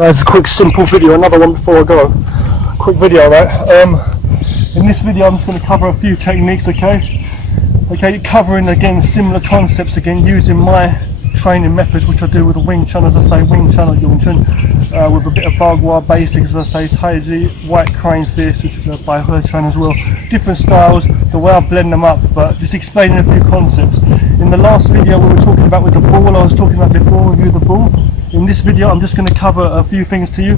It's a quick simple video, another one before I go. Quick video, right? In this video I'm just going to cover a few techniques, okay, covering again similar concepts, again using my training methods which I do with the Wing Chun, as I say, Wing Chun or Yung Chun, with a bit of Bagua basics, as I say, Taiji, White Crane Fist, which is by her Chun as well, different styles, the way I blend them up, but just explaining a few concepts. In the last video we were talking about with the ball, I was talking about before review the ball. In this video I'm just going to cover a few things to you,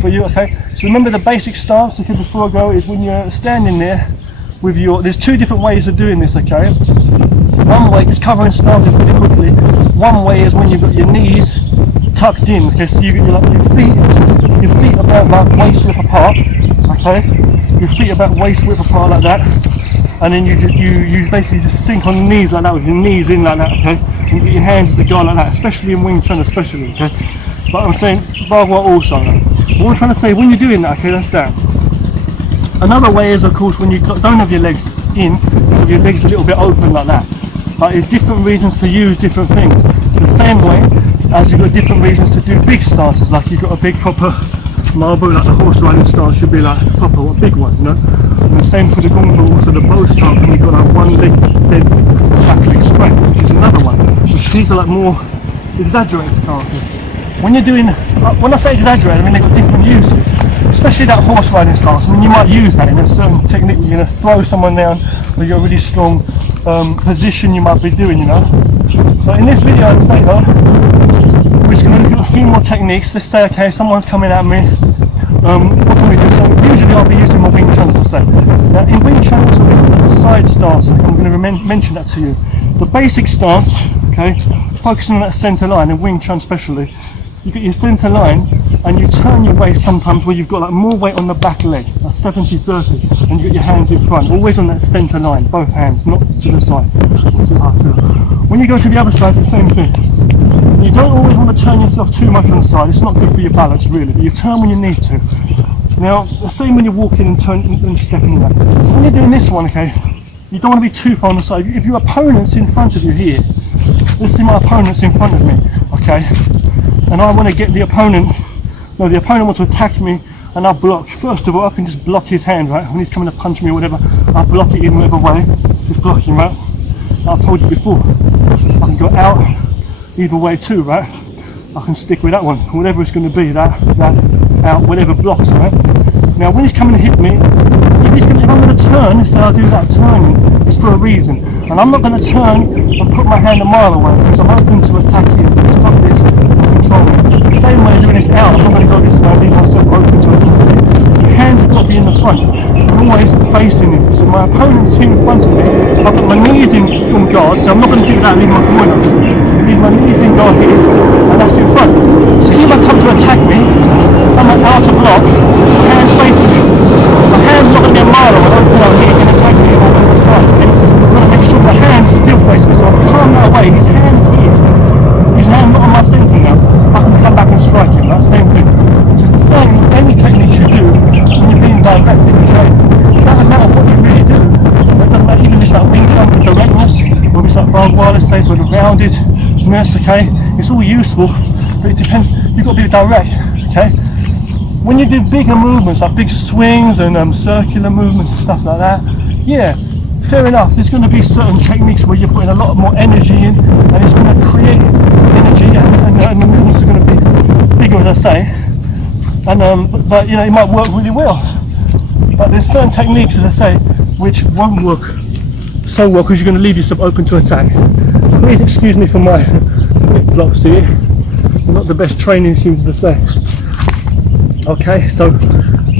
for you, okay? So remember the basic stance, okay, before I go, is when you're standing there with your, there's two different ways of doing this, okay? One way, just covering stances really quickly, one way is when you've got your knees tucked in, okay, so you got your feet about waist width apart, okay? Your feet about waist width apart like that, and then you basically just sink on the knees like that, with your knees in like that, okay? You get your hands to go like that, especially in Wing Chun, especially, okay? But I'm saying Bagua also. What I'm trying to say, when you're doing that, okay, that's that. Another way is, of course, when you don't have your legs in, so your legs a little bit open like that. But there's different reasons to use different things. The same way as you've got different reasons to do big stances, like you've got a big proper marble, like the horse riding stance should be like proper, a big one, you know? And the same for the gong ball, also the bow stance, when you've got like one leg, then back leg straight, which is another one. Which these are like more exaggerated stances. When you're doing, when I say exaggerated, I mean they've got different uses, especially that horse riding stance. I mean, you might use that in a certain technique, you're going to throw someone down, or you're a really strong position you might be doing, you know. So in this video, I'd say though, we're just going to look at a few more techniques. Let's say, okay, someone's coming at me, what can we do? So usually I'll be using my Wing Chun, as I say. Now in Wing Chun, also we have a side stance, I'm going to mention that to you. The basic stance, okay, focusing on that centre line, in Wing Chun especially, you get your centre line and you turn your waist sometimes where you've got like more weight on the back leg, like 70-30, and you get your hands in front, always on that centre line, both hands, not to the side. When you go to the other side, it's the same thing. You don't always want to turn yourself too much on the side, it's not good for your balance really, but you turn when you need to. Now, the same when you're walking and stepping away. When you're doing this one, okay, you don't want to be too far on the side. If your opponent's in front of you here, let's say my opponent's in front of me, okay, and I want to get the opponent, no, the opponent wants to attack me, and I block. First of all, I can just block his hand, right? When he's coming to punch me or whatever, I block it in whatever way, just block him, right? I've told you before, I can go out either way too, right? I can stick with that one, whatever it's going to be, that, out, whatever blocks, right? Now when he's coming to hit me, if I'm going to turn, let's say I do that turning, it's for a reason. And I'm not going to turn and put my hand a mile away, because I'm open to attack him, stop this, control him. The same way as when it's out, I'm not going to go this way, leave myself open to attack him. Your hands have got to be in the front, I'm always facing him. So my opponent's here in front of me, I've got my knees in guard, so I'm not going to do that, leave my corner. I leave my knees in guard here, and that's in front. So he might come to attack me, I'm out to block, hands facing me. My hand's not going to be a mile away, open out here, going to attack me on the side. I'm going to make sure the hand's still facing me, so I'm calm that away, his hand's here. His hand not on my centre now. I can come back and strike him, that same thing. It's the same with any technique you do when you're being direct in the training. It doesn't matter what you really do. It doesn't matter even just like Wing Chun for directness, or it's like Bagua, let's say, for the roundedness, okay? It's all useful, but it depends, you've got to be direct, okay? When you do bigger movements, like big swings and circular movements and stuff like that, yeah, fair enough, there's going to be certain techniques where you're putting a lot more energy in, and it's going to create energy, and the movements are going to be bigger, as I say, and but you know, it might work really well. But there's certain techniques, as I say, which won't work so well because you're going to leave yourself open to attack. Please excuse me for my flip-flops here, not the best training shoes, as I say. Okay, so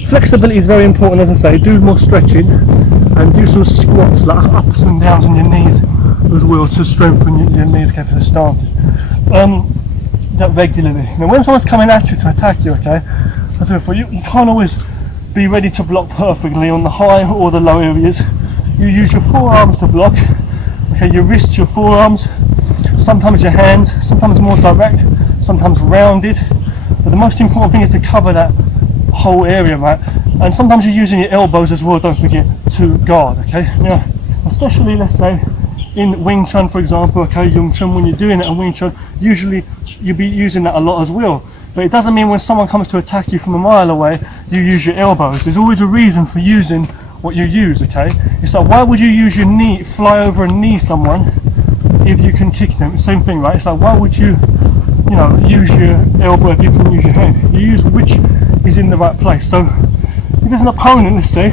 flexibility is very important, as I say. Do more stretching and do some squats, like ups and downs on your knees as well, to strengthen your knees, okay, for the start. That regularly. Now when someone's coming at you to attack you, okay, as I said before, you can't always be ready to block perfectly on the high or the low areas. You use your forearms to block, okay, your wrists, your forearms, sometimes your hands, sometimes more direct, sometimes rounded. But the most important thing is to cover that whole area, right? And sometimes you're using your elbows as well, don't forget, to guard, okay? Now, especially, let's say, in Wing Chun, for example, okay, Yung Chun, when you're doing it in Wing Chun, usually you'll be using that a lot as well. But it doesn't mean when someone comes to attack you from a mile away, you use your elbows. There's always a reason for using what you use, okay? It's like, why would you use your knee, fly over and knee someone if you can kick them? Same thing, right? It's like, why would you, you know, use your elbow if you can use your hand? You use which is in the right place. So if there's an opponent, let's say,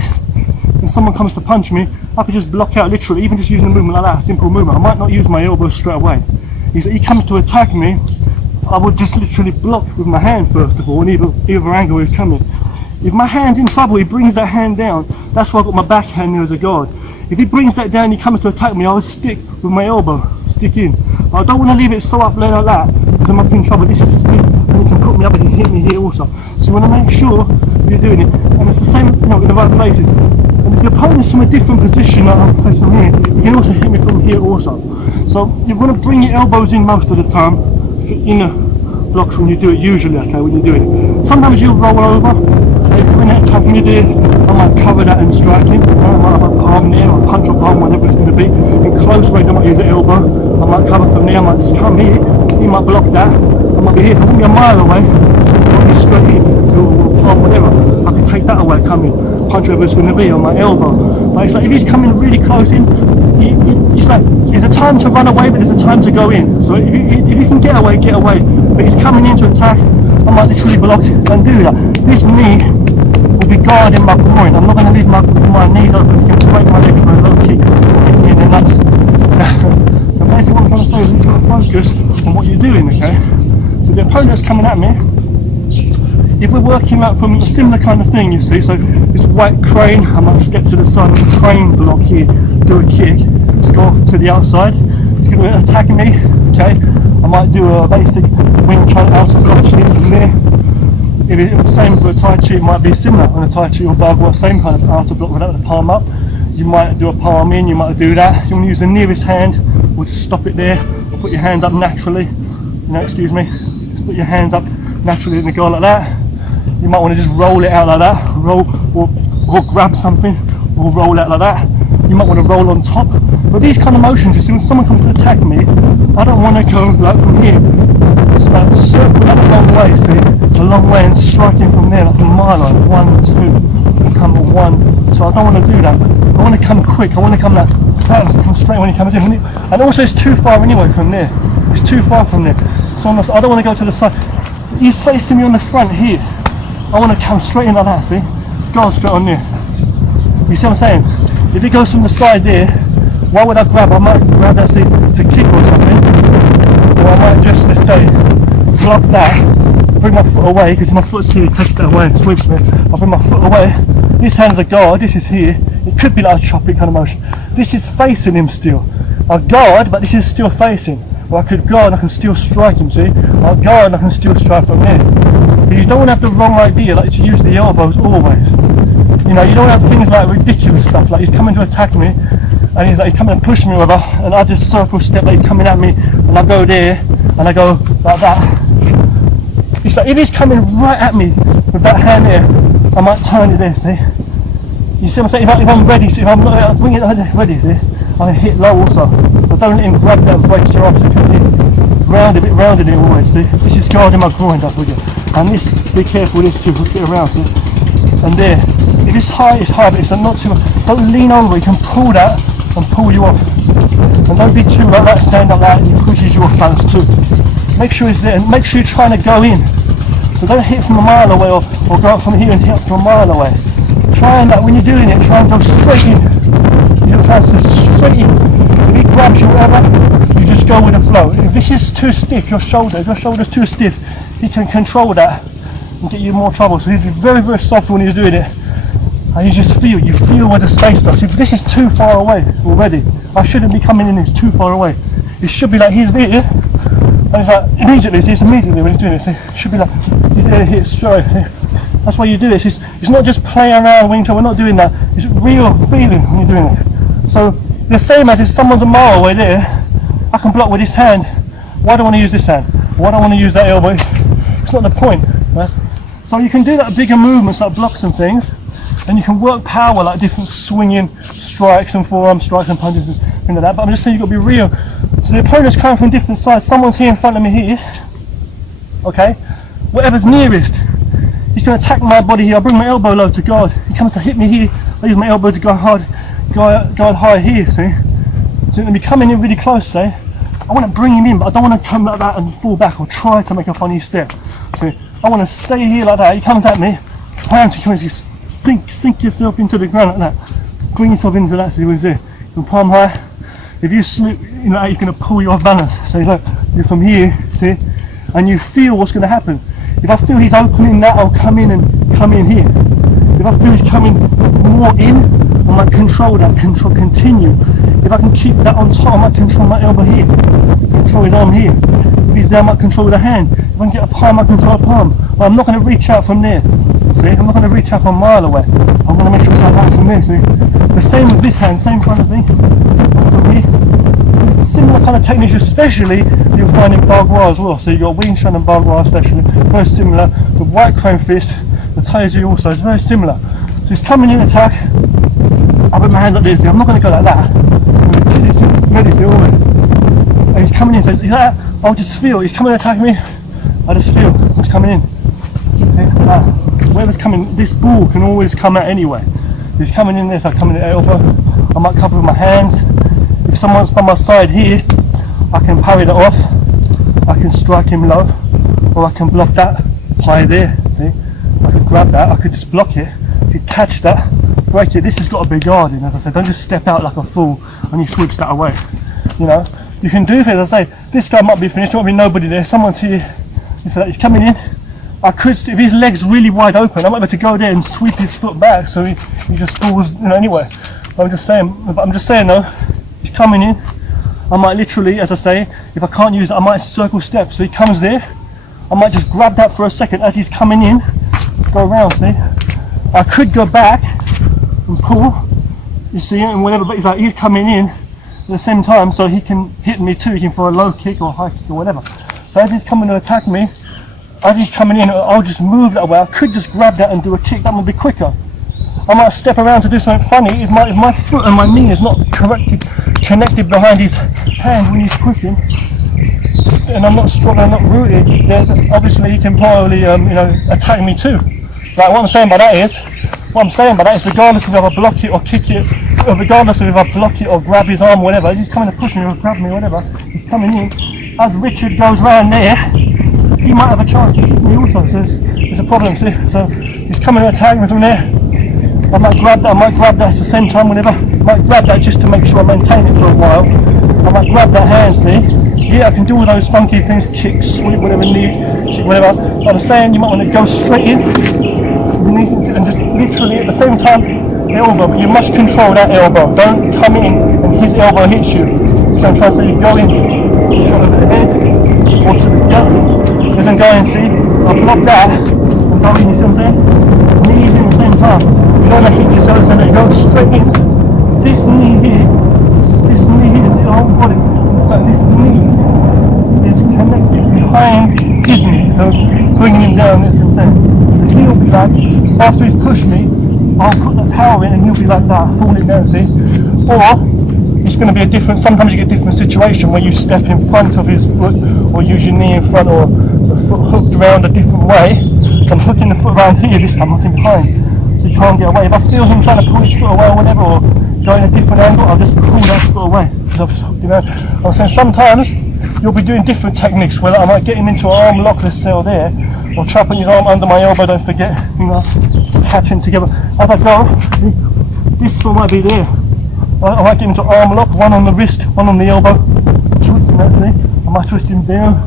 and someone comes to punch me, I could just block out literally, even just using a movement like that, a simple movement. I might not use my elbow straight away. He comes to attack me, I would just literally block with my hand first of all, and either angle he's coming. If my hand's in trouble, he brings that hand down. That's why I've got my backhand there as a guard. If he brings that down, he comes to attack me, I would stick with my elbow, stick in. I don't want to leave it so up there like that, because I'm up in trouble. This is stiff, and he can put me up and he can hit me here also. So you want to make sure you're doing it, and it's the same, you know, in the right places. And if the opponent's from a different position, like I'm facing here, you can also hit me from here also. So you want to bring your elbows in most of the time, for inner blocks when you do it usually, okay, when you're doing it. Sometimes you'll roll over, when they're attacking you there, I might cover that and strike him. I might have a palm there, or punch or palm, whatever it's going to be. In close range I might use the elbow, I might cover from there, I might just come here, he might block that, I might be here, so I won't be a mile away, I'll be straight in, so, or palm, whatever. I can take that away, come in, punch whatever it's going to be on my elbow. But it's like, if he's coming really close in, it's like, there's a time to run away, but there's a time to go in. So if you can get away, get away. But he's coming in to attack, I might literally block and do that. This knee will be guarding my groin. I'm not going to leave my knees open. You can break my leg for a low kick in the nuts. So basically what I'm trying to say is you've got to focus on what you're doing, okay? So the opponent's coming at me. If we're working out from a similar kind of thing, you see, so this white crane, I might step to the side of the crane block here, do a kick to go off to the outside. He's going to attack me, okay? I might do a basic wing chun outer block here from there. If it's the same for a Tai Chi, it might be similar. On a Tai Chi or Bagua, same kind of outer block without the palm up. You might do a palm in, you might do that. You want to use the nearest hand, or just stop it there, or put your hands up naturally. You know, excuse me, just put your hands up naturally in the go like that. You might want to just roll it out like that, roll or grab something, or roll out like that. You might want to roll on top. But these kind of motions, you see, when someone comes to attack me, I don't want to go like from here, just like circle that a long way, see, a long way, and striking from there like a mile line, 1, 2, and come to 1. So I don't want to do that. I want to come quick. I want to come like that, come straight when he comes in. And also, it's too far anyway from there. It's too far from there. So I don't want to go to the side. He's facing me on the front here. I want to come straight in like that, see? Go straight on there. You see what I'm saying? If it goes from the side there, why would I grab? I might grab that, see, to kick or something. Or I might just, let's say, block that, bring my foot away, because my foot's here, takes that away and sweeps me. I'll bring my foot away. This hand's a guard, this is here. It could be like a chopping kind of motion. This is facing him still. I guard, but this is still facing. Or I could guard and I can still strike him, see? I'll guard and I can still strike from there. But you don't want to have the wrong idea, like to use the elbows always. You know, you don't have things like ridiculous stuff, like he's coming to attack me, and he's coming to push me over, and I just circle step like he's coming at me, and I go there, and I go like that. It's like, if he's coming right at me with that hand there, I might turn it there, see? You see what I'm saying? If I'm ready, see, if I'm not, bring it ready, see? I can hit low also, but don't let him grab that and break your arm, so you can hit rounded it always, see? This is guarding my groin up with you. And this, be careful with this too, push it around, see? And there, if it's high, but it's not too much. Don't lean over, you can pull that and pull you off. And don't be too like that, stand up like that, and it pushes you off balance too. Make sure it's there, and make sure you're trying to go in. So don't hit from a mile away, or go up from here and hit up from a mile away. Try and, like, when you're doing it, try and go straight in. You're trying to straight in. If he grabs you, whatever, you just go with the flow. If this is too stiff, if your shoulder's too stiff, he can control that and get you more trouble. So he's very, very soft when he's doing it. And you feel where the space is. If this is too far away already, I shouldn't be coming in, it's too far away. It should be like he's there, and it's like immediately when he's doing it, so it should be like he's there to hit straight. That's why you do this. It's not just playing around wing chun, we're not doing that. It's real feeling when you're doing it. So the same as if someone's a mile away there, I can block with this hand. Why do I want to use this hand? Why do I want to use that elbow? It's not the point, right? So you can do that bigger movements like blocks and things, and you can work power like different swinging strikes and forearm strikes and punches and things like that. But I'm just saying you've got to be real. So the opponent's coming from different sides. Someone's here in front of me here, okay? whatever's nearest. He's going to attack my body here. I bring my elbow low to guard. He comes to hit me here. I use my elbow to guard high here, see? So when he coming in really close, say, I want to bring him in, but I don't want to come like that and fall back or try to make a funny step. So I want to stay here like that. He comes at me, hand to come in, sink yourself into the ground like that. Bring yourself into that, so you see. Your palm high. If you slip, you know, he's going to pull you off balance. So look, you're from here, see, and you feel what's going to happen. If I feel he's opening that, I'll come in and come in here. If I feel he's coming more in, I might control that, continue. If I can keep that on top, I might control my elbow here, control his arm here. If he's there, I might control the hand. If I can get a palm, I control a palm. But I'm not going to reach out from there. See, I'm not going to reach out from a mile away. I'm going to make sure it's like that from there. See, the same with this hand, same kind of thing. From here. Similar kind of techniques, especially you'll find in Bagua as well. So you've got Wing Chun and Bagua especially, very similar. The white crane fist, the Taiji also is very similar. So he's coming in attack. I put my hands like this. I'm not going to go like that. Ready to all and he's coming in. So like that, I'll just feel he's coming to attack me. I just feel he's coming in. Okay, wherever's coming, this ball can always come out anyway. He's coming in there, so I come in at elbow. I might cover with my hands. If someone's by my side here, I can parry that off. I can strike him low, or I can block that high there. See, I could grab that. I could just block it. I could catch that, break it. This has got to be guarded. As I said, don't just step out like a fool and you switch that away. You know, you can do things. I say, this guy might be finished. There might be nobody there. Someone's here. He's coming in. I could, if his leg's really wide open, I might be able to go there and sweep his foot back, so he just falls. You know, anyway. I'm just saying though. He's coming in, I might literally, as I say, if I can't use it, I might circle step. So he comes there, I might just grab that for a second as he's coming in, go around, see? I could go back and pull, you see, and whatever, but he's coming in at the same time, so he can hit me too. He can for a low kick or high kick or whatever. So as he's coming to attack me, as he's coming in, I'll just move that way. I could just grab that and do a kick, that would be quicker. I might step around to do something funny if my foot and my knee is not connected behind his hand when he's pushing, and I'm not strong, I'm not rooted, then obviously he can probably you know, attack me too. Like what I'm saying by that is, regardless of if I block it or kick it, or regardless of if I block it or grab his arm or whatever, he's coming to push me or grab me or whatever, he's coming in. As Richard goes round there, he might have a chance to hit me also, so there's a problem, see? So he's coming to attack me from there. I might grab that at the same time, whenever. I might grab that just to make sure I maintain it for a while. I might grab that hand, see? Yeah, I can do all those funky things, kick, sweep, whatever, knee, kick, whatever. But I'm saying you might want to go straight in, and just literally at the same time, the elbow, but you must control that elbow. Don't come in and his elbow hits you. So I'm trying to say you go in, over the head, or to the gut. As I'm going, see? I'll block that, and go in, you see what I'm saying? Knees in the same time. You don't want to hit yourself and go straight in. This knee here is the whole body, but this knee is connected behind his knee, so bringing him down, that's what I'm saying. So he'll be like, after he's pushed me, I'll put the power in and he'll be like that, falling down, see? Or it's going to be a different, sometimes you get a different situation where you step in front of his foot, or use your knee in front, or the foot hooked around a different way. So I'm hooking the foot around here this time, hooking behind, so he can't get away. If I feel him trying to pull his foot away or whatever, or go in a different angle, I'll just pull that foot away, because I've hooked him out. I'm saying sometimes you'll be doing different techniques, where I might get him into an arm lock, let's say, or there, or try putting his arm under my elbow, don't forget, you know, catching together. As I go, this foot might be there. I might get into arm lock, one on the wrist, one on the elbow, I might twist him down,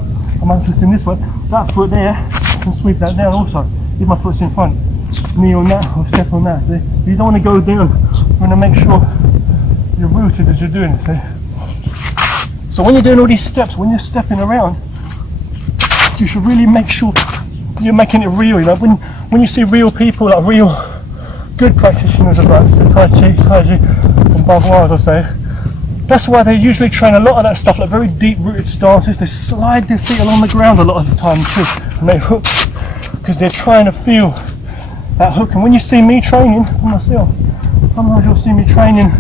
I might twist him this way. That foot there, I can sweep that down also, if my foot's in front. Knee on that, or step on that, see? You don't want to go down, you want to make sure you're rooted as you're doing it, see? So when you're doing all these steps, when you're stepping around, you should really make sure you're making it real, you know? When you see real people, like real good practitioners of that, so Taiji, and Bagua, as I say, that's why they usually train a lot of that stuff, like very deep rooted stances. They slide their feet along the ground a lot of the time too, and they hook, because they're trying to feel that hook. And when you see me training myself, sometimes you'll see me training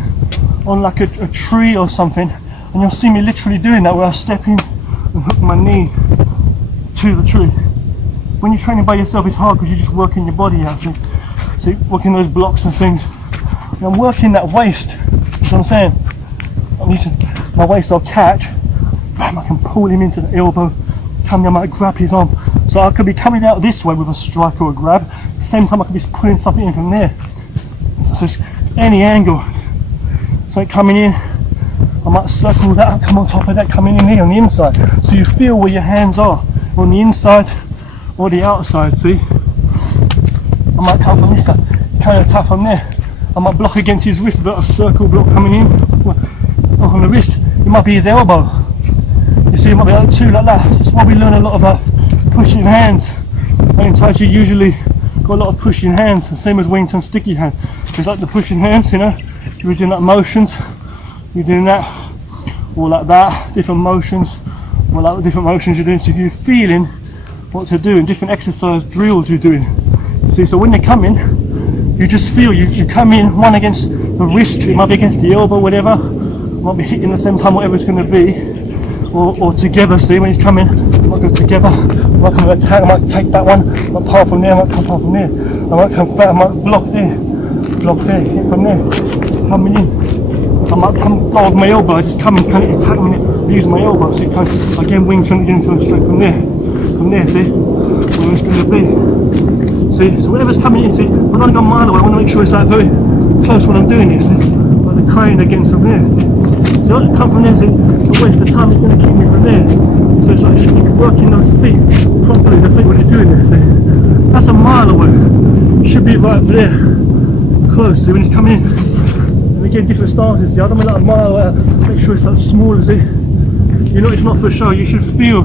on like a tree or something, and you'll see me literally doing that, where I step in and hook my knee to the tree. when you're training by yourself, it's hard because you're just working your body out. So you're working those blocks and things. And I'm working that waist. You know what I'm saying? I'm using my waist. I'll catch. Bam, I can pull him into the elbow. Come down, I might grab his arm. So I could be coming out this way with a strike or a grab. At the same time, I could be pulling something in from there. So it's any angle. So coming in, I might circle that, come on top of that, coming in here on the inside. So you feel where your hands are, on the inside or the outside, see? I might come from this side, kind of tap from there. I might block against his wrist, a bit of circle block coming in. Block on the wrist, it might be his elbow. You see, it might be like two like that. That's why we learn a lot about pushing hands. In TAIJI usually got a lot of pushing hands, the same as Wing Chun sticky hand. It's like the pushing hands, you know, you're doing like motions, you're doing that, or like that, different motions, or like different motions you're doing, so you're feeling what to do, and different exercise drills you're doing. See, so when they come in, you just feel, you come in, one against the wrist, it might be against the elbow, whatever, it might be hitting the same time, whatever it's going to be, or together. See, when you come in, I might go together, I might come and attack, I might take that one, I might part from there, I might come part from there, I might come back, I might block there, hit from there, coming in, I might come go with my elbow, I just come in, kind of attacking it, use my elbow, so you can, again, Wing Chun, again, straight from there, see, where it's going to be. See, so whatever's coming in, see, when I go a mile away, I want to make sure it's like very close when I'm doing it, see, like the crane against from there, see. So I come from there, see, the waste of time is going to keep me from there. So it's like you're working those feet properly, the feet when you're doing it, see. That's a mile away. You should be right there, close, see, when it's coming in. And again, different stances, see, I don't mean like a mile away, make sure it's like smaller, see. You know, it's not for show, you should feel.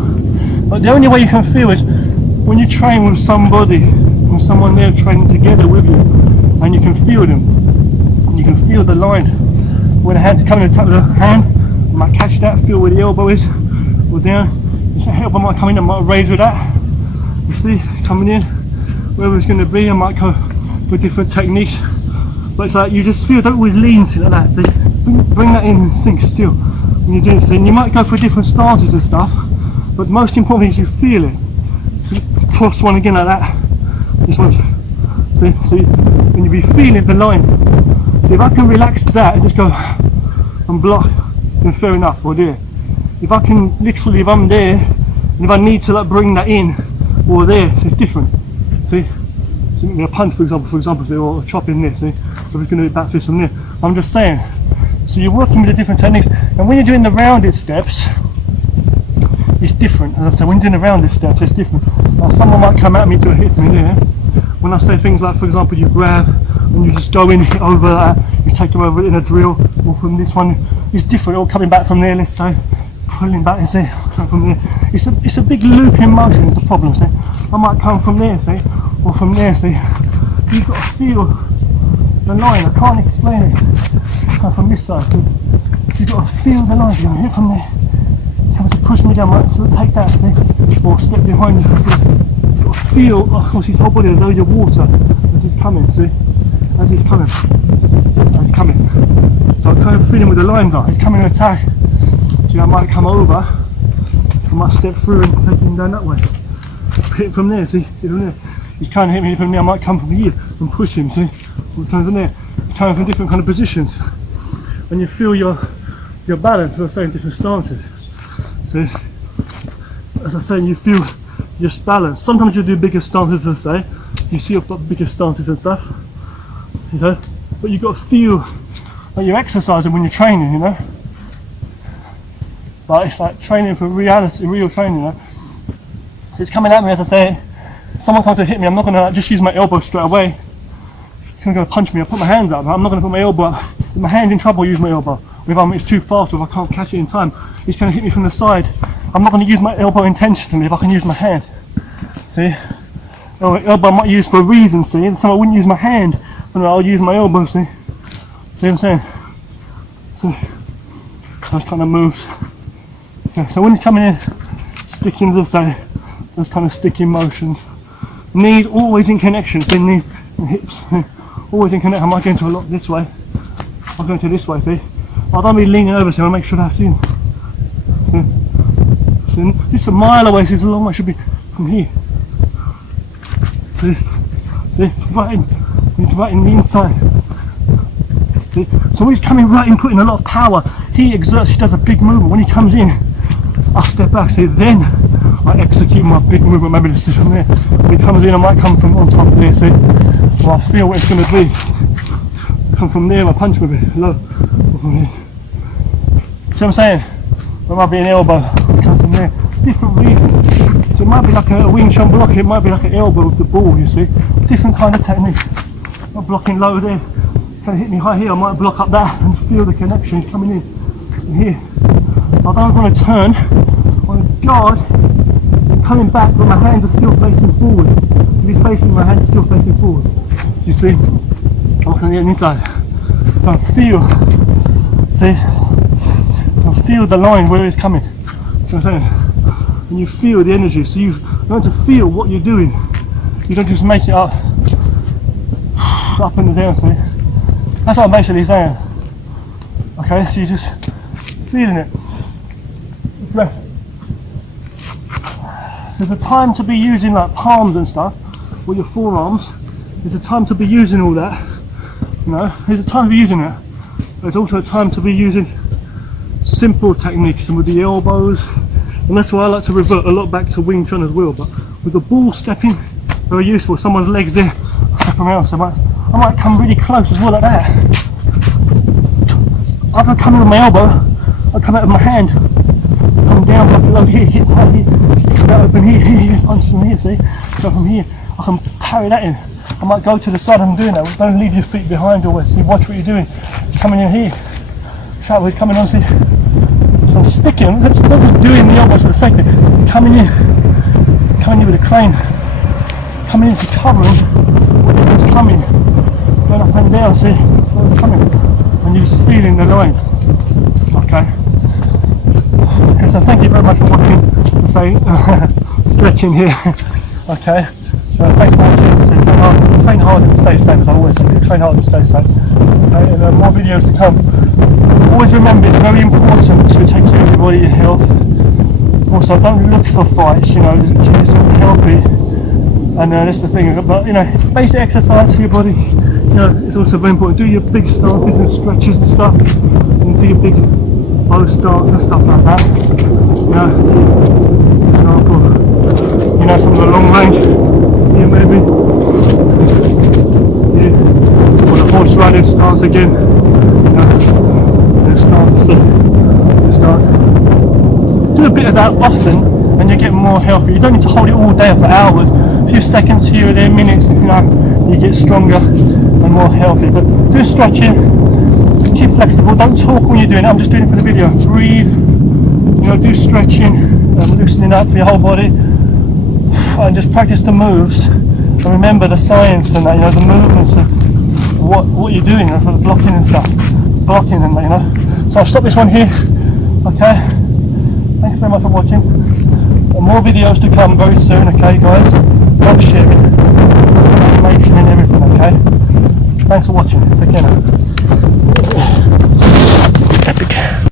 But the only way you can feel is when you train with somebody, with someone there training together with you, and you can feel them, and you can feel the line. When the hands are coming to tap with the hand, I might catch that, feel where the elbow is, or down. The elbow might come in, I might raise with that. You see, coming in, wherever it's going to be, I might go for different techniques. But it's like you just feel, don't always lean like that. See, bring that in and sink still when you're doing it. And you might go for different stances and stuff, but most importantly is you feel it. So cross one again like that. This one. See, when you be feeling the line. So if I can relax that and just go and block, then fair enough, or there. If I can literally, if I'm there, and if I need to like bring that in or there, so it's different. See, so a punch for example, see, or a chop in there. See, so we're going to do back fist from there. I'm just saying. So you're working with the different techniques, and when you're doing the rounded steps, it's different. As I say, when you're doing the rounded steps, it's different. Now, someone might come at me to hit me there. When I say things like, for example, you grab and you just go in, hit over that, you take them over in a drill, or from this one, it's different, or coming back from there, let's say, pulling back and say, come from there. It's a big looping motion is the problem, see. I might come from there, see, or from there, see. You've got to feel the line, I can't explain it. Come from this side, see. You've got to feel the line, you hit from there. Comes to push me down, right, so take that, see, or step behind you. You've got to feel, of course, his whole body as though you're water as he's coming, see. As he's coming, so I'm kind of feeling with the line guy, he's coming to attack, so I might come over, I might step through and take him down that way, hit him from there, see from there, he's kind of hit me from there, I might come from here and push him, see, coming from there, he's coming from different kind of positions, and you feel your balance, as I say, in different stances, see, as I say, you feel your balance. Sometimes you do bigger stances, as I say, you see you've got bigger stances and stuff, you know, but you've got to feel like you're exercising when you're training, you know. But it's like training for reality, real training, you know. So it's coming at me, as I say, if someone comes to hit me, I'm not going to like, just use my elbow straight away. He's going to punch me, I'll put my hands up, I'm not going to put my elbow up. If my hand's in trouble, I'll use my elbow. If it's too fast or if I can't catch it in time, he's going to hit me from the side. I'm not going to use my elbow intentionally if I can use my hand. See? Or elbow I might use for a reason, see? And so I wouldn't use my hand, but I'll use my elbow, see? See what I'm saying? So, those kind of moves. Okay, so when you're coming in, sticking, as I say, those kind of sticking motions. Knees always in connection, see? Knees and hips, always in connection. I might go into a lot this way. I'll go into this way, see? I don't be leaning over, so I'll make sure that's in. See? This is a mile away, so it's a long way, should be from here. See, right in, he's right in the inside. See, so he's coming right in, putting a lot of power. He exerts, he does a big movement. When he comes in, I step back. See, then I execute my big movement. Maybe this is from there. When he comes in, I might come from on top of there. See, well, I feel what it's going to be. Come from there, my punch will be low. See what I'm saying? There might be an elbow. Come from there. Different reasons. So it might be like a Wing Chun block. It might be like an elbow with the ball. You see, different kind of technique. Not blocking low there. Can hit me high here. I might block up that and feel the connection coming in here. So I don't want to turn. I want to guard, coming back, but my hands are still facing forward. If he's facing, my hands are still facing forward. You see? I'm looking at the inside. So I feel, see? I feel the line where it's coming. See what I'm saying? And you feel the energy. So you learn to feel what you're doing. You don't just make it up and down, see? That's what I'm basically saying. Okay, so you're just feeling it. Breath. There's a time to be using like palms and stuff, or your forearms. There's a time to be using all that. You know, there's a time to be using it. There's also a time to be using simple techniques and with the elbows. And that's why I like to revert a lot back to Wing Chun as well. But with the ball stepping, very useful. Someone's legs there, step them out. So I might come really close as well like that. As I come in with my elbow, I come out with my hand, come down, like low here, hit right here, come out open here, punch from here, see? So from here, I can parry that in. I might go to the side and I'm doing that. Don't leave your feet behind always. See, watch what you're doing. You're coming in here. Shout, we're coming on, see? So I'm sticking, not just doing the elbows for the sake of it. Coming in with a crane. Coming into covering what's coming. Going up and down, see? What's coming. And you're just feeling the line. Okay. Okay, so thank you very much for watching. Say stretching here. Okay. So thanks for watching. So train hard and stay safe, as I always say. Train hard and stay safe. Okay, and more videos to come. Always remember, it's very important to take care of your body and health. Also, don't look for fights. You know, keep yourself healthy. And that's the thing. But you know, basic exercise for your body. You know, it's also very important. Do your big stances and stretches and stuff, and do your big bow starts and stuff like that. You know, for example, you know, from the long range, here maybe, yeah. Or the horse riding stance again. You know, start. Do a bit of that often, and you get more healthy. You don't need to hold it all day for hours. A few seconds here or there, minutes. You know, you get stronger and more healthy. But do stretching, keep flexible, don't talk when you're doing it. I'm just doing it for the video. Breathe, you know, do stretching, loosening up for your whole body, and just practice the moves. And remember the science and that, you know, the movements of what you're doing, you know, for the blocking and stuff, blocking and that, you know. So I'll stop this one here. Okay, thanks very much for watching, and more videos to come very soon. Okay guys, love sharing information and everything. Okay, thanks for watching, take care now. Epic.